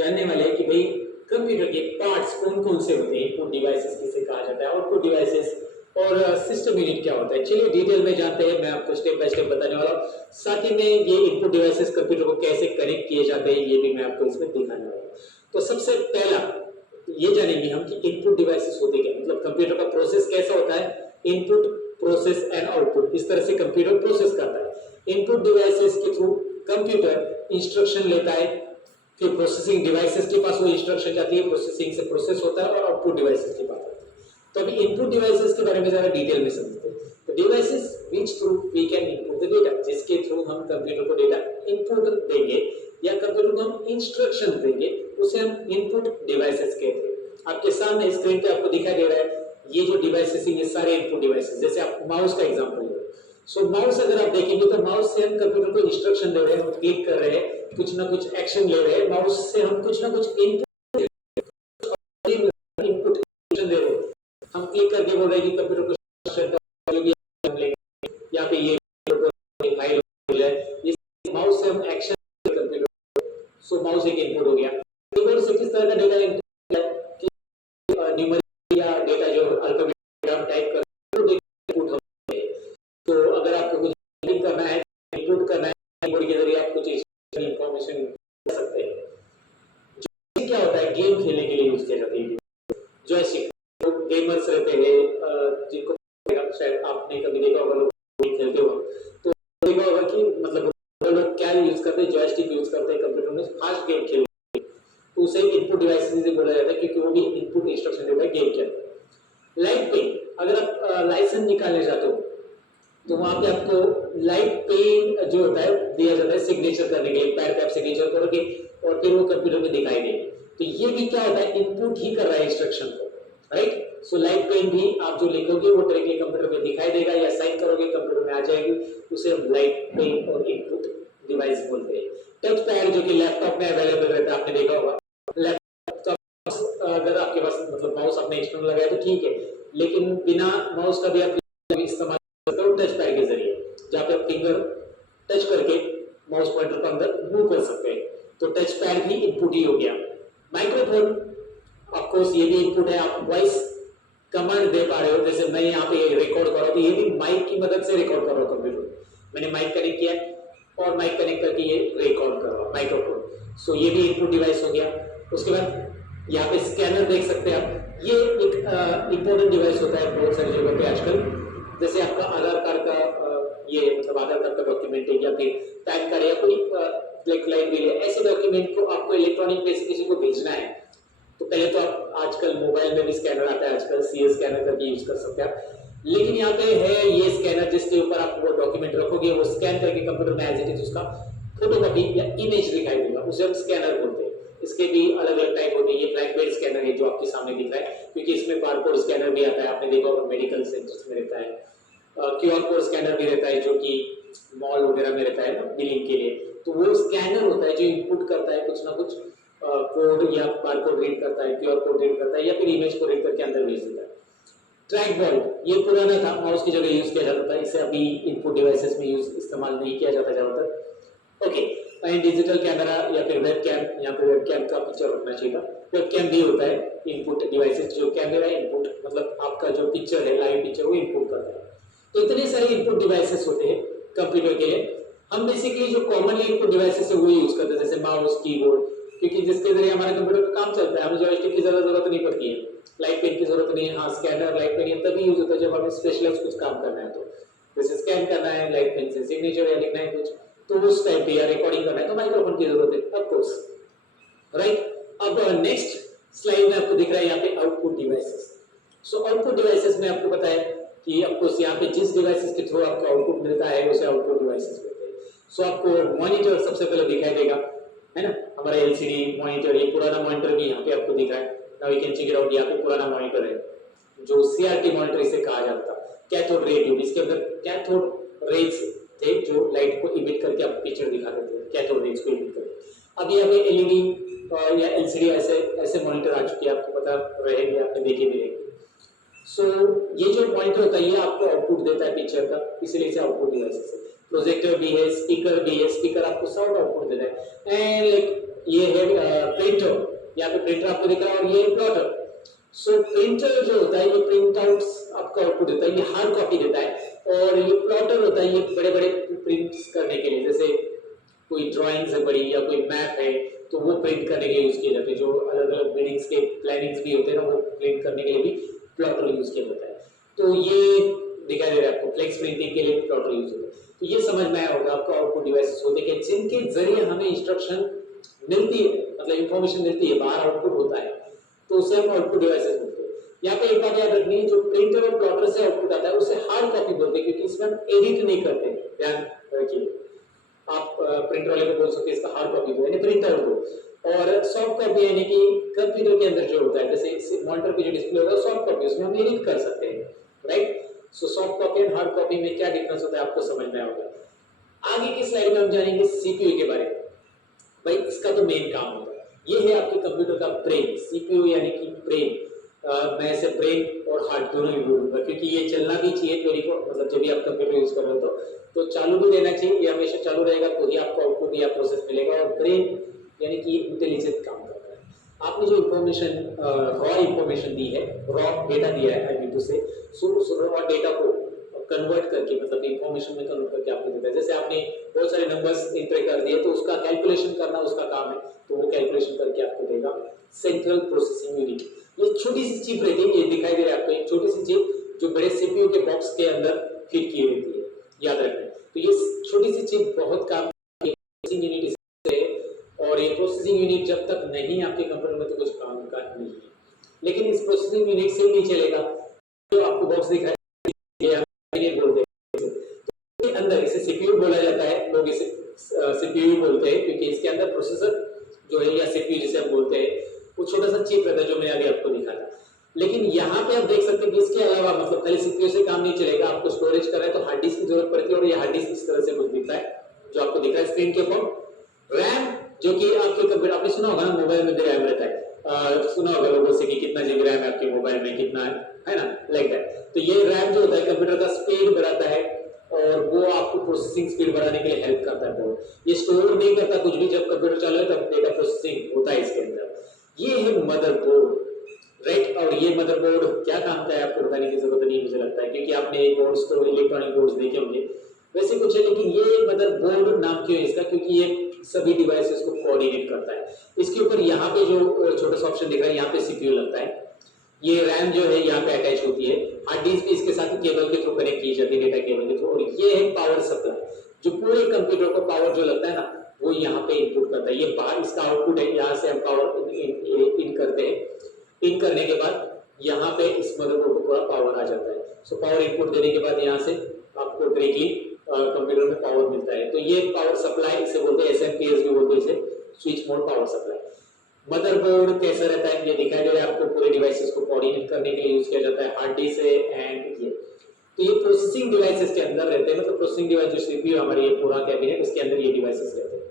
जानने वाले हैं कि भाई कंप्यूटर के पार्ट्स कौन कौन से होते हैं, इनपुट डिवाइसेस किसे कहा जाता है, आउटपुट डिवाइसेस और सिस्टम यूनिट क्या होता है। चलिए डिटेल में जानते हैं, मैं आपको स्टेप बाय स्टेप बताने वाला हूँ। साथ ही में ये इनपुट डिवाइसेस कंप्यूटर को कैसे कनेक्ट किए जाते हैं ये भी मैं आपको इसमें दिखाने वाला हूँ। तो सबसे पहला ये जानेंगे हम कि इनपुट डिवाइसेस होते क्या, मतलब कंप्यूटर का प्रोसेस कैसा होता है। इनपुट, प्रोसेस एंड आउटपुट, इस तरह से कंप्यूटर प्रोसेस करता है। इनपुट डिवाइसेस के थ्रू कंप्यूटर इंस्ट्रक्शन लेता है, फिर प्रोसेसिंग डिवाइसेस के पास वो इंस्ट्रक्शन जाती है, प्रोसेसिंग से प्रोसेस होता है और आउटपुट डिवाइसेस के पास आता है। तो अभी इनपुट डिवाइसेस के बारे में जरा डिटेल में समझते हैं। तो devices which through we can input the data, जिसके थ्रू हम कंप्यूटर को डेटा इनपुट देंगे या कंप्यूटर को हम इंस्ट्रक्शन देंगे, उसे हम इनपुट डिवाइसेस कहते हैं। आपके सामने स्क्रीन पे आपको दिखाई दे रहा है ये जो डिवाइसेस हैं ये सारे इनपुट डिवाइसेस। जैसे आप माउस का एग्जांपल ले, सो माउस अगर आप देखेंगे तो माउस से हम कंप्यूटर को इंस्ट्रक्शन दे रहे हैं, हम क्लिक कर रहे हैं, कुछ ना कुछ एक्शन ले रहे हैं, माउस से हम कुछ ना कुछ इनपुट दे रहे हैं। हम क्लिक करके बोल रहे हैं कि कंप्यूटर को शट डाउन या पे ये फाइल है, ये माउस से हम एक्शन कंप्यूटर, सो माउस एक इनपुट हो गया। कीबोर्ड से किस तरह का डेटा इनपुट है कि न्यूमेरिक या डेटा जो अल्फाबेट हम टाइप कर इनपुट होते हैं। तो अगर आपको कुछ टाइप करना है, इनपुट करना है, कीबोर्ड के जरिए आप कुछ इंफॉर्मेशन कर सकते हैं। जो क्या होता है, गेम खेलने के लिए यूज किया जाता है जॉयस्टिक। जो गेमर्स रहते हैं जिनको शायद आपने कभी देखा होगा, लोग खेलते हो तो देखा होगा कि मतलब लोग क्या यूज करते हैं, जॉयस्टिक यूज करते हैं कंप्यूटर में फास्ट गेम खेलने, तो उसे इनपुट डिवाइसेस से बोला जाता है क्योंकि वो भी इनपुट इंस्ट्रक्शन देता है गेम के अंदर। लाइट पेन, अगर आप लाइसेंस निकालने जाते हो तो वहां पे आपको लाइट पेन जो होता है दिया जाता है सिग्नेचर करने के लिए, पैड पे आप सिग्नेचर करोगे और फिर वो कंप्यूटर में दिखाई देगी। तो ये भी क्या होता है, इनपुट ही कर रहा है इंस्ट्रक्शन को, राइट। सो लाइट पेन भी आप जो लिखोगे वो डायरेक्टली कंप्यूटर में दिखाई देगा या साइन करोगे कंप्यूटर में आ जाएगी, उसे हम लाइट पेन और इनपुट डिवाइस बोलते हैं। टच पैड जो कि लैपटॉप में अवेलेबल रहता है, आपने देखा होगा लैपटॉप अगर आपके पास मतलब माउस आपने एक्सटर्नल लगाया तो ठीक है, लेकिन बिना माउस का भी आप इस्तेमाल करो टच पैड के जरिए, जहाँ पे आप फिंगर टच करके माउस पॉइंटर को अंदर मूव कर सकते हैं। तो टच पैड भी इनपुट ही हो गया। माइक्रोफोन ऑफ कोर्स ये भी इनपुट है, आप वॉइस कमांड दे पा रहे हो, जैसे मैं यहाँ पे रिकॉर्ड कर रहा हूँ तो ये भी माइक की मदद से रिकॉर्ड कर रहा हूँ कंप्यूटर, मैंने माइक कनेक्ट किया और माइक कनेक्ट करके ये रिकॉर्ड कर रहा हूँ माइक्रोफोन। सो ये भी इनपुट डिवाइस हो गया। उसके बाद यहाँ पे स्कैनर देख सकते हैं आप, ये एक इंपॉर्टेंट डिवाइस होता है बहुत सारी जगह पे आजकल। जैसे आपका आधार कार्ड का ये मतलब आधार कार्ड का डॉक्यूमेंट है या फिर पैन कार्ड या कोई लाइट बिल है, ऐसे डॉक्यूमेंट को आपको इलेक्ट्रॉनिक में से किसी को भेजना है तो पहले तो आप आजकल मोबाइल में भी स्कैनर आता है, आजकल सीएस स्कैनर करके यूज कर सकते हैं आप। लेकिन यहाँ पे है ये स्कैनर जिसके ऊपर आप वो डॉक्यूमेंट रखोगे, वो स्कैन करके कंप्यूटर में एज इट इज उसका फोटोकॉपी या इमेज दिखाई देगा, उसे हम स्कैनर बोलते हैं। इसके भी अलग अलग टाइप होते हैं। ये ब्लैक बेल्ट स्कैनर है जो आपके सामने दिख रहा है, क्योंकि इसमें बारकोड स्कैनर भी आता है, आपने देखा होगा मेडिकल सेंटर्स में रहता है। क्यूआर कोड स्कैनर भी रहता है जो कि मॉल वगैरह में रहता है ना बिलिंग के लिए, तो वो स्कैनर होता है जो इनपुट करता है कुछ ना कुछ कोड या बारकोड रीड करता है, क्यूआर कोड रीड करता है या फिर इमेज को रीड करके अंदर भेज देता है। ट्रैक बॉल ये पुराना था, माउस की जगह यूज किया जाता था, इसे अभी इनपुट डिवाइसेस में इस्तेमाल नहीं किया जाता ज्यादातर। ओके, डिजिटल कैमरा या फिर वेब कैम, यहाँ पे वेब कैम का पिक्चर रखना चाहिए था। वेब कैम भी होता है इनपुट डिवाइसेस, जो कैमरा इनपुट मतलब आपका जो पिक्चर है लाइव पिक्चर वो इनपुट करता है। तो इतने सारे इनपुट डिवाइसेस होते हैं कंप्यूटर के लिए। हम बेसिकली जो कॉमनली इनपुट डिवाइसेस है वो यूज करते हैं, जैसे माउस, कीबोर्ड, क्योंकि जिसके जरिए हमारे कंप्यूटर का काम चलता है, हमें जॉयस्टिक की जरूरत नहीं पड़ती है, लाइट पेन की जरूरत नहीं है। हाँ, स्कैनर लाइट पेन तभी यूज होता है जब हमें स्पेशलाइज कुछ काम करना है, तो जैसे स्कैन करना है लाइट पेन से, सिग्नेचर या लिखना है कुछ, तो उस टाइप पे या रिकॉर्डिंग करना है तो माइक्रोफोन की जरूरत है ऑफ कोर्स, राइट। अब नेक्स्ट स्लाइड में आपको दिख रहा है यहाँ पे output devices. So output devices में आपको पता है कि ऑफ कोर्स यहाँ पे जिस डिवाइसेस के थ्रू आपको आउटपुट मिलता है उसे आउटपुट डिवाइसेस कहते हैं। सो आपको मॉनिटर सबसे पहले दिखाई देगा, है ना, हमारा एलसीडी मॉनिटर, ये पुराना मॉनिटर भी यहाँ पे आपको दिख रहा है। Now you can check it out, यहाँ पे पुराना मॉनिटर है जो सीआरटी मॉनिटर इसे कहा जाता है, कैथोड रे ट्यूब। इसके अंदर कैथोड रेज थे जो लाइट को इमिट करके आपको पिक्चर दिखा देते हैं, कैथोड रेज को इमिट करके। अब ये हमें एलईडी या एलसीडी ऐसे मॉनिटर आ चुके हैं, आपको पता रहेंगे, आपने देखे भी रहेंगे। सो ये जो मॉनिटर होता है ये आपको आउटपुट देता है पिक्चर का, इसीलिए इसे आउटपुट डिवाइसेस है। प्रोजेक्टर भी है, स्पीकर भी है। स्पीकर आप आपको साउंड आउटपुट देता है। एंड लाइक ये है प्रिंटर, यहाँ पे प्रिंटर आपको दिख रहा है और ये प्लॉटर। सो प्रिंटर जो होता है ये प्रिंट आउट आपका आउटपुट देता है, ये हार्ड कॉपी देता है। और ये प्लॉटर होता है ये बड़े बड़े प्रिंट्स करने के लिए, जैसे कोई ड्राइंग्स है बड़ी या कोई मैप है तो वो प्रिंट करने के लिए यूज किए जाते हैं। जो अलग अलग बिल्डिंग्स के प्लानिंग्स भी होते हैं ना, वो प्रिंट करने के लिए भी प्लॉटर यूज किया जाता है। तो ये दिखाई दे रहा है आपको, फ्लेक्स प्रिंटिंग के लिए प्लॉटर यूज होता है। तो ये समझ में आया होगा आपको आउटपुट डिवाइसेस होते हैं जिनके जरिए हमें इंस्ट्रक्शन मिलती है, मतलब इंफॉर्मेशन मिलती है, बाहर आउटपुट होता है, तो उसे हम आउटपुट डिवाइसेस बोलते हैं। यहाँ पे एक बात याद रखनी है, जो प्रिंटर और प्लॉटर से आउटपुट आता है उसे हार्ड कॉपी बोलते हैं, क्योंकि इसमें हम एडिट नहीं करते। ध्यान रखिए, आप प्रिंटर वाले को बोल सकते हैं इसका हार्ड कॉपी दो, यानी प्रिंटर दो। और सॉफ्ट कॉपी यानी कि कंप्यूटर के अंदर जो होता है, जैसे मॉनिटर पे जो डिस्प्ले होगा सॉफ्ट कॉपी, उसमें हम एडिट कर सकते हैं, राइट। सो सॉफ्ट कॉपी और हार्ड कॉपी में क्या डिफरेंस होता है आपको समझ में आएगा। आगे की स्लाइड में हम जानेंगे सीपीयू के बारे में। भाई इसका तो मेन काम होता है, ये है आपके कंप्यूटर का ब्रेन, सीपीयू यानी कि ब्रेन। मैं इसे ब्रेन और हार्ट दोनों ही बोलूंगा, क्योंकि ये चलना भी चाहिए 24, मतलब जब भी आप कंप्यूटर यूज कर रहे हो तो चालू भी रहना चाहिए, ये हमेशा चालू रहेगा तो ही आपको आउटपुट या प्रोसेस मिलेगा। और ब्रेन यानी कि इंटेलिजेंट काम करता है। आपने जो इन्फॉर्मेशन रॉ इन्फॉर्मेशन दी है, रॉ डेटा दिया है, आई मीन टू से, उस रॉ डेटा को कन्वर्ट करके, मतलब इंफॉर्मेशन में कन्वर्ट करके आपको देता है। जैसे आपने बहुत सारे नंबर्स एंटर कर दिए तो उसका कैलकुलेशन करना उसका काम है, तो वो कैलकुलेशन करके आपको देगा। सेंट्रल प्रोसेसिंग यूनिट, ये छोटी सी चिप रहती है, ये दिखाई दे रहा है आपको, एक छोटी सी चिप जो बड़े सीपीयू के बॉक्स के अंदर फिट की रहती है, याद रखना। तो ये छोटी सी चिप बहुत काम प्रोसेसिंग यूनिट है, और ये प्रोसेसिंग यूनिट जब तक नहीं आपके कंप्यूटर में तो कुछ काम का नहीं है। लेकिन इस प्रोसेसिंग यूनिट से नहीं चलेगा, जो आपको बॉक्स दिखाई बोलते हैं अंदर, इसे सीपीयू बोला जाता है, लोग इसे सीपीयू बोलते हैं, क्योंकि इसके अंदर प्रोसेसर जो है या सीपीयू जिसे हम बोलते हैं, वो छोटा सा चिप रहता है जो मैंने अभी आपको दिखा था। लेकिन यहाँ पे आप देख सकते हैं कि इसके अलावा, मतलब खाली सीपीयू से काम नहीं चलेगा, आपको स्टोरेज करना है तो हार्ड डिस्क की जरूरत पड़ती है। और ये हार्ड डिस्क इस तरह से कुछ दिखता है जो आपको दिख रहा है स्क्रीन के ऊपर। रैम, जो कि आपके कंप्यूटर, आपने सुना होगा ना मोबाइल में भी रैम रहता है, सुना होगा लोगों से कि कितना जीबी रैम है आपके मोबाइल में, कितना है ना, लाइक दैट। तो ये रैम जो होता है कंप्यूटर का स्पीड बढ़ाता है, और वो आपको प्रोसेसिंग स्पीड बढ़ाने के लिए हेल्प करता है बहुत। ये स्टोर नहीं करता कुछ भी, जब कंप्यूटर चालू है तब डेटा प्रोसेसिंग होता है इसके अंदर। ये है मदरबोर्ड, राइट। और ये मदरबोर्ड क्या काम का है आपको बताने की जरूरत नहीं मुझे लगता है, क्योंकि आपने बोर्ड्स तो इलेक्ट्रॉनिक बोर्ड्स देखे होंगे वैसे कुछ है। लेकिन ये मदरबोर्ड नाम क्यों है इसका, क्योंकि ये सभी डिवाइसेस को कोऑर्डिनेट करता है। इसके ऊपर यहाँ पे जो छोटा सा ऑप्शन दिख रहा है, यहाँ पे सीपीयू लगता है, ये रैम जो है यहाँ पे अटैच होती है, हार्ड डिस्क भी इसके साथ केबल के थ्रू कनेक्ट की जाती है, डेटा केबल के थ्रू। और ये है पावर सप्लाई, जो पूरे कंप्यूटर को पावर जो लगता है ना, वो यहाँ पे इनपुट करता है। ये बाहर इसका आउटपुट है, यहाँ से हम पावर इन करते हैं। इन करने के बाद यहाँ पे इस मदरबोर्ड को पूरा पावर आ जाता है। सो पावर इनपुट देने के बाद यहाँ से आपको डायरेक्टली कंप्यूटर में पावर मिलता है। तो ये पावर सप्लाई इसे बोलते हैं, एसएमपीएस भी बोलते हैं इसे, switch mode power supply. Motherboard कैसा रहता है ये दिखाई दे रहा है आपको, पूरे डिवाइसेस को कोऑर्डिनेट करने के लिए यूज किया जाता है। हार्ड डिस्क है एंड ये, तो ये प्रोसेसिंग डिवाइसेस के अंदर रहते हैं, मतलब प्रोसेसिंग डिवाइस जो सीपीयू हमारी ये पूरा कैबिनेट, उसके अंदर ये डिवाइसेस रहते हैं।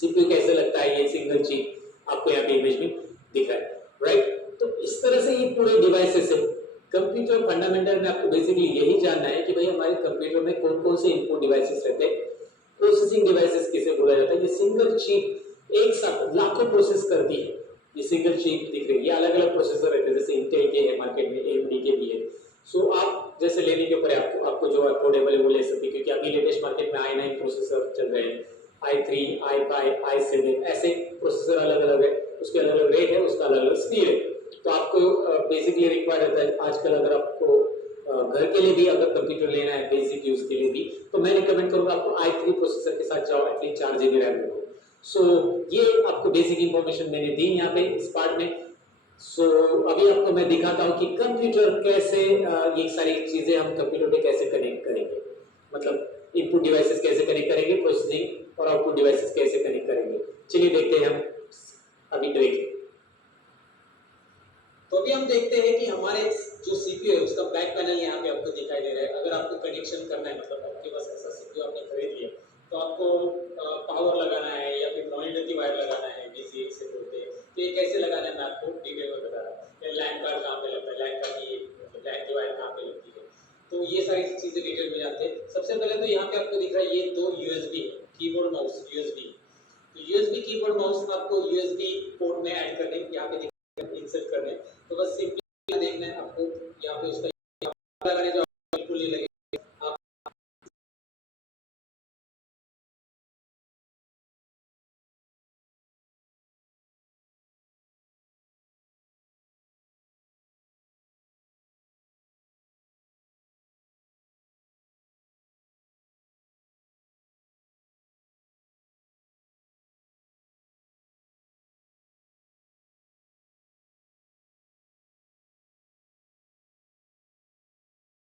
सीपीयू कैसे लगता है, ये सिंगल चिप आपको यहाँ पे इमेज में दिख रहा है, राइट। तो इस तरह से ये पूरे डिवाइसेस है। कंप्यूटर फंडामेंटल में आपको बेसिकली यही जानना है कि भाई हमारे कंप्यूटर में कौन कौन से इनपुट डिवाइसेस रहते हैं, प्रोसेसिंग डिवाइसेस किसे बोला जाता है। ये सिंगल चिप एक साथ लाखों प्रोसेस करती है, ये सिंगल चिप दिख रही है। ये अलग अलग प्रोसेसर रहते हैं, जैसे इंटेल के है मार्केट में, एएमडी के भी है। सो आप जैसे लेने के ऊपर आपको जो अफोर्डेबल है वो ले सकते हैं, क्योंकि अभी लेटेस्ट मार्केट में i9 प्रोसेसर चल रहे हैं, i3, i5, i7, ऐसे प्रोसेसर अलग अलग है, उसके अलग अलग रेट है, उसका अलग अलग स्पीड है। तो आपको बेसिकली रिक्वायर्ड रहता है आजकल, अगर आपको घर के लिए भी अगर कंप्यूटर लेना है बेसिक यूज के लिए भी, तो मैं रिकमेंड करूंगा आपको i3 प्रोसेसर के साथ जाओ, एटलीस्ट 4 GB रैम रखो। सो ये आपको बेसिक इंफॉर्मेशन मैंने दी यहाँ पे इस पार्ट में। सो अभी आपको मैं दिखाता हूँ कि कंप्यूटर कैसे, ये सारी चीजें हम कंप्यूटर पे कैसे कनेक्ट करेंगे, मतलब इनपुट डिवाइसेस कैसे कनेक्ट करेंगे, प्रोसेसिंग और आउटपुट डिवाइसेस कैसे कनेक्ट करेंगे। चलिए देखते हैं हम अभी डायरेक्टली। तो अभी हम देखते हैं कि हमारे जो सीपीयू है उसका बैक पैनल यहाँ पे आपको दिखाई दे रहा है। अगर आपको कनेक्शन करना है, मतलब आपके पास ऐसा सीपीयू आपने खरीद लिया, तो आपको पावर लगाना है या फिर मॉनिटर की वायर लगाना है, VCA से बोलते हैं। तो ये कैसे लगाना है मैं आपको डिटेल में बता रहा हूँ। लैन कार्ड कहाँ पे लगता है, लैन कार्ड की लैन की वायर कहाँ पे लगती है, तो ये सारी चीजें डिटेल में जानते हैं। सबसे पहले तो यहाँ पे आपको दिख रहा है ये 2 USB है, कीबोर्ड माउस कीबोर्ड माउस आपको यूएसबी पोर्ट में ऐड करने यहाँ पे इंसर्ट करने, तो बस सिंपली देखना है आपको यहाँ पे उसका लगाने